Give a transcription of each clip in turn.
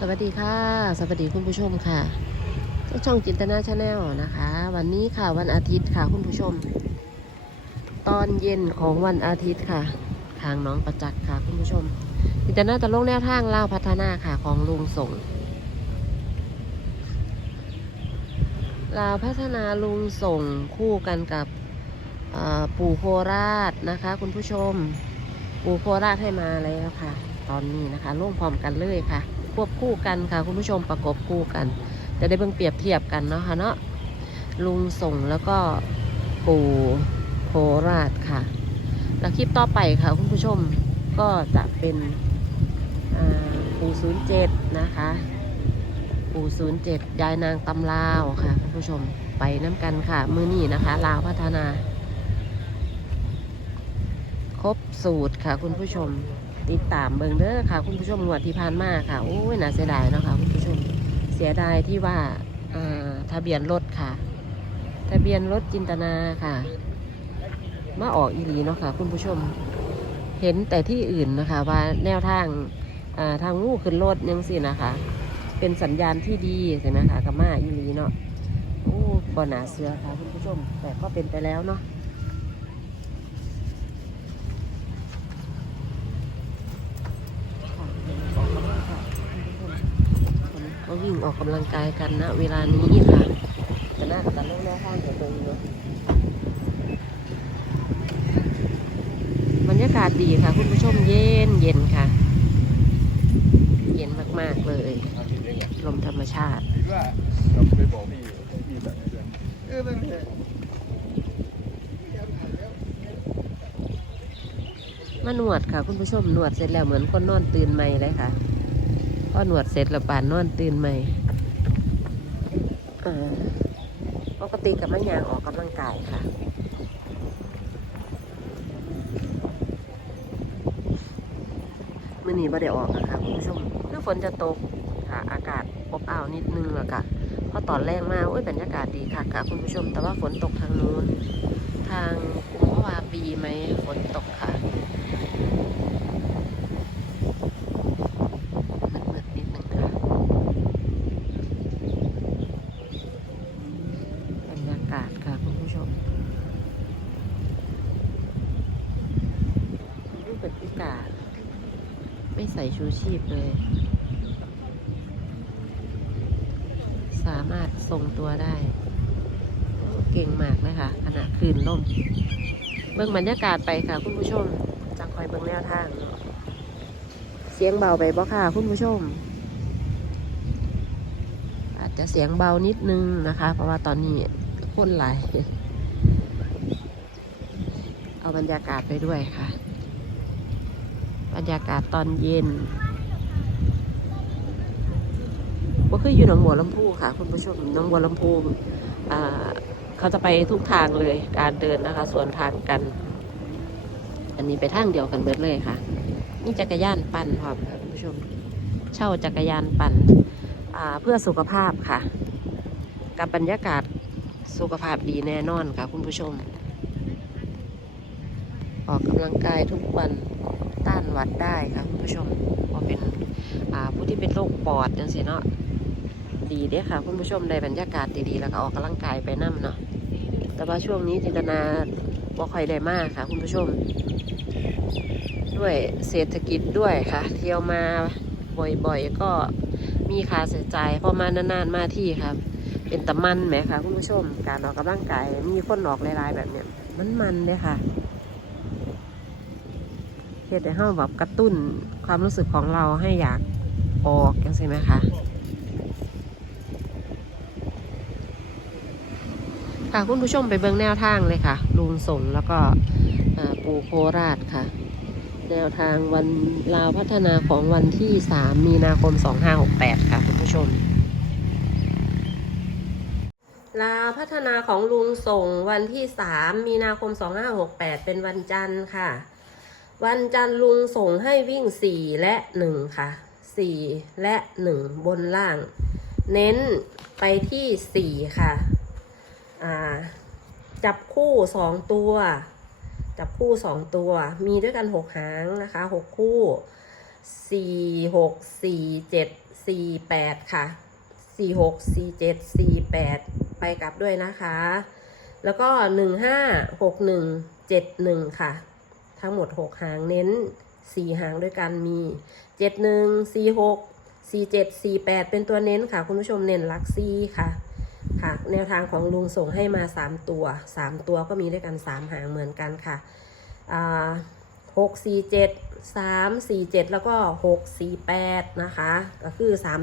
สวัสดีค่ะ สวัสดีคุณผู้ชมค่ะช่องจินตนาชาแนลนะคะ วันนี้ค่ะวันอาทิตย์ค่ะคุณผู้ชม ตอนเย็นของวันอาทิตย์ค่ะ ทางน้องประจักษ์ค่ะคุณผู้ชม จินตนาจะลงแนวทางเล่าพัฒนาค่ะของลุงส่งลาวพัฒนาลุงส่งคู่กันกับปู่โคราชนะคะ คุณผู้ชม ปู่โคราชให้มาแล้วค่ะ ตอนนี้นะคะร่วมพร้อมกันเลยค่ะ ควบคู่กันค่ะ คุณผู้ชมประกบคู่กัน จะได้เบิ่งเปรียบเทียบกันเนาะค่ะเนาะลุงส่งแล้วก็ปู่โคราชค่ะ แล้วคลิปต่อไปค่ะ คุณผู้ชมก็จะเป็นปู่ศูนย์เจ็ดนะคะ ปู่ศูนย์เจ็ดยายนางตำลาวค่ะ คุณผู้ชมไปน้ำกันค่ะ มือนี้นะคะ ลาวพัฒนา ครบสูตรค่ะ คุณผู้ชม ติดตามเบิงเด้อค่ะ คุณผู้ชมงวดที่ผ่านมาค่ะโอ้ยน่าเสียดายเนาะค่ะคุณผู้ชมเสียดายที่ว่าทะเบียนรถค่ะ ทะเบียนรถจินตนาค่ะมาออกอีหลีเนาะค่ะ คุณผู้ชมเห็นแต่ที่อื่นนะคะ ว่าแนวทางาทางงูขึ้นรถยังสินะคะ เป็นสัญญาณที่ดีใช่ไหมคะกับมาอีหลีเนาะโอ้บ่หนาเสือค่ะ คุณผู้ชม แต่ก็เป็นไปแล้วเนาะ ก็ วิ่งออกกำลังกายกันนะเวลานี้ค่ะจะน่าจะเล่นแม่ห้างเดี๋ยวตรงนี้บรรยากาศดีค่ะ คุณผู้ชมเย็นเย็นค่ะ เย็นมากๆเลยลมธรรมชาติคิดว่าเราไปบอกพี่พี่แบบนี้ด้วยเออนั่นแหละมานวดค่ะ คุณผู้ชมนวดเสร็จแล้วเหมือนคนนอนตื่นใหม่เลยค่ะ อหนวดเสร็จแล้วป่านนอนตื่นใหม่ปกติกับมะยางออกกำลังกายค่ะ มื่อนี้ไม่ได้ออกอะคะคุณผู้ชมคือฝนจะตกค่ะ อากาศอบอ้าวนิดนึงอะค่ะเพราะตอนแรกมาโอ้ยบรรยากาศดีค่ะค่ะคุณผู้ชม แต่ว่าฝนตกทางนู้น ทางกุมภาวาปีไหมฝนตกค่ะมืดๆนิดนึงค่ะบรรยากาศค่ะคุณผู้ชมรูปเป็นพิการ ไม่ ใส่ชูชีพเลย สามารถทรงตัวได้ เก่งมากเลยค่ะขณะคลื่นล่ม เบิ่งบรรยากาศไปค่ะคุณผู้ชมจังคอยเบิ่งแนวทางเนาะเสียงเบาไปบ่ค่ะคุณผู้ชม อาจจะเสียงเบานิดนึงนะคะ เพราะว่าตอนนี้คนหลายเอาบรรยากาศไปด้วยค่ะ บรรยากาศตอนเย็นก็คืออยู่หนองบัวลำพูค่ะ คุณผู้ชมหนองบัวลำพูเขาจะไปทุกทางเลยการเดินนะคะ สวนทางกัน อันนี้ไปทางเดียวกันเบิดเลยค่ะ นี่จักรยานปั่นพร้อมค่ะคุณผู้ชม เช่าจักรยานปั่นอ่าเพื่อสุขภาพค่ะ กับบรรยากาศสุขภาพดีแน่นอนค่ะ คุณผู้ชม ออกกำลังกายทุกวันานหวัดได้ค่ะคุณผู้ชมพอเป็นผู้ที่เป็นโรคปอดจังสีเนาะดีเด้ค่ะคุณผู้ชมได้บรรยากาศดีๆแล้วก็ออกกำลังกายไปนั่เนาะแต่ว่าช่วงนี้จินตนาบ่ค่อยได้มากค่ะ คุณผู้ชม ด้วยเศรษฐกิจด้วยค่ะ เที่ยวมาบ่อยๆ ก็มีค่าใช้จ่ายพอมานานๆมาที่ครับ เป็นตะมันไหมคะคุณผู้ชม การออกกำลังกายมีคนออกหลายๆแบบเนี้ยมันมันเลยค่ะ ฮ็ดให้เฮาแบบกระตุ้นความรู้สึกของเราให้อยากออกจังซี่ไหมคะค่ะคุณผู้ชมไปเบิ่งแนวทางเลยค่ะ ลุงสงแล้วก็ปู่โคราชค่ะ แนวทางวันลาวพัฒนาของวันที่ 3 มีนาคม 2568 ค่ะ คุณผู้ชม ลาวพัฒนาของลุงส่งวันที่ 3 มีนาคม 2568 เป็นวันจันทร์ค่ะ วันจันทร์ลุงส่งให้วิ่ง4และ1ค่ะ4และ1บนล่าง เน้นไปที่4ค่ะ อ่า จับคู่2ตัว จับคู่2ตัว มีด้วยกัน6หางนะคะ6คู่4 6 4 7สี่แปดค่ะสี่หกสี่เจ็ดสี่แปดไปกลับด้วยนะคะ แล้วก็หนึ่งห้าหกหนึ่งเจ็ดหนึ่งค่ะ ทั้งหมดหกหางเน้นสี่หางด้วยกันมีเจ็ดหนึ่งสี่หกสี่เจ็ดสี่แปดเป็นตัวเน้นค่ะ คุณผู้ชมเน้นลักซี่ค่ะ ค่ะ แนวทางของลุงส่งให้มาสามตัวสามตัวก็มีด้วยกันสามหางเหมือนกันค่ะอ่าหกสี่เจ็ดสามสี่เจ็ดแล้วก็หกสี่แปดนะคะ ก็คือสาม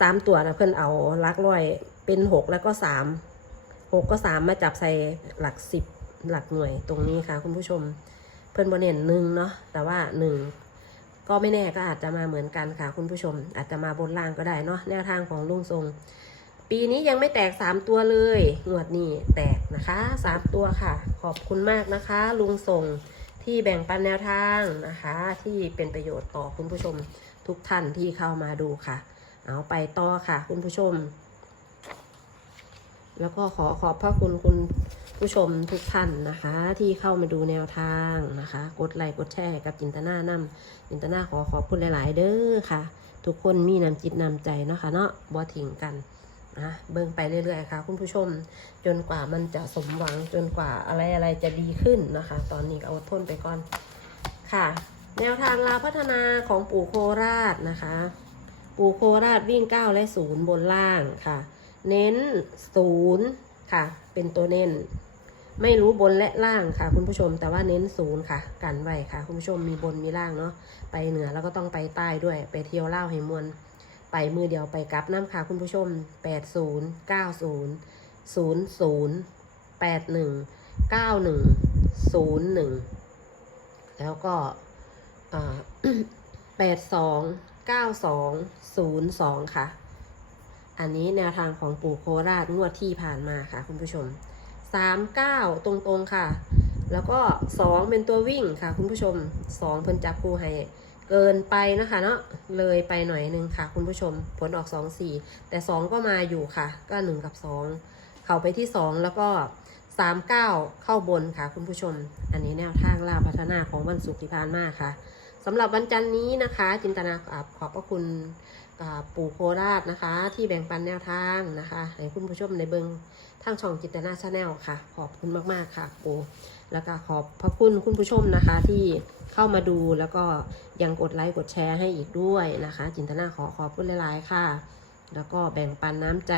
สามตัวนะเพื่อนเอาลักร้อยเป็นหกแล้วก็สามหกก็สามมาจับใส่หลักสิบหลักหน่วยตรงนี้ค่ะคุณผู้ชม เพื่อนบนเน้นหนึ่งเนาะแต่ว่าหนึ่งก็ไม่แน่ก็อาจจะมาเหมือนกันค่ะคุณผู้ชม อาจจะมาบนล่างก็ได้เนาะแนวทางของลุงทรง ปีนี้ยังไม่แตก3ตัวเลยงวดนี้แตกนะคะ3ตัวค่ะ ขอบคุณมากนะคะ ลุงส่งที่แบ่งปันแนวทางนะคะ ที่เป็นประโยชน์ต่อคุณผู้ชมทุกท่านที่เข้ามาดูค่ะ เอาไปต่อค่ะ คุณผู้ชม แล้วก็ขอขอบพระคุณคุณ ผู้ชมทุกท่านนะคะ ที่เข้ามาดูแนวทางนะคะ กดไลค์กดแชร์กับจินตนานำจินตนาขอขอบคุณหลาย ๆ เด้อค่ะ ทุกคนมีน้ำจิตน้ำใจเนาะค่ะเนาะบ่ทิ้งกันนะเบิ่งไปเรื่อย ๆ ค่ะ คุณผู้ชมจนกว่ามันจะสมหวังจนกว่าอะไรอะไรจะดีขึ้นนะคะ ตอนนี้ก็อดทนไปก่อนค่ะ แนวทางลาพัฒนาของปู่โคราชนะคะ ปู่โคราชวิ่ง 9 และ 0 บนล่างค่ะ เน้น 0 ค่ะ เป็นตัวเน้น ไม่รู้บนและล่างค่ะ คุณผู้ชม แต่ว่าเน้นศูนย์ค่ะ กันไว้ค่ะ คุณผู้ชมมีบนมีล่างเนาะไปเหนือแล้วก็ต้องไปใต้ด้วย ไปเที่ยวเล่าให้มวลไปมือเดียวไปกลับน้ำค่ะ คุณผู้ชม 80 90 00 81 91 01 แล้วก็อ่า82 92 02 ค่ะ อันนี้แนวทางของปู่โคราชงวดที่ผ่านมาค่ะ คุณผู้ชม 39ตรงๆค่ะ แล้วก็2เป็นตัววิ่งค่ะ คุณผู้ชม2เพิ่นจับคู่ให้เกินไปนะคะเนาะเลยไปหน่อยนึงค่ะ คุณผู้ชมผลออก2 4แต่2ก็มาอยู่ค่ะ ก็1กับ2เข้าไปที่2แล้วก็3 9เข้าบนค่ะ คุณผู้ชม อันนี้แนวทางล่าพัฒนาของวันศุกร์ที่ผ่านมาค่ะสำหรับวันจันทร์นี้นะคะ จินตนาอ่าขอบพระคุณ ปู่โคราชนะคะ ที่แบ่งปันแนวทางนะคะให้คุณผู้ชมในเบิงทางช่องจินตนาชาแนลค่ะ ขอบคุณมากๆค่ะปู่แล้วก็ขอบพระคุณคุณผู้ชมนะคะที่เข้ามาดูแล้วก็ยังกดไลค์กดแชร์ให้อีกด้วยนะคะ จินตนาขอขอบคุณหลายๆค่ะ แล้วก็แบ่งปันน้ำใจ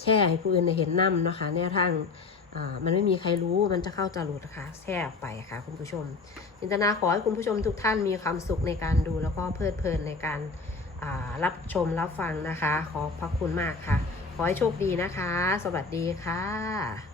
แช่ให้ผู้อื่นได้เห็นน้ำนะคะ แนวทางมันไม่มีใครรู้มันจะเข้าจะหลุดนะคะแช่ออกไปค่ะ คุณผู้ชม จินตนาขอให้คุณผู้ชมทุกท่านมีความสุขในการดูแล้วก็เพลิดเพลินในการ รับชมรับฟังนะคะ ขอบพระคุณมากค่ะ ขอให้โชคดีนะคะ สวัสดีค่ะ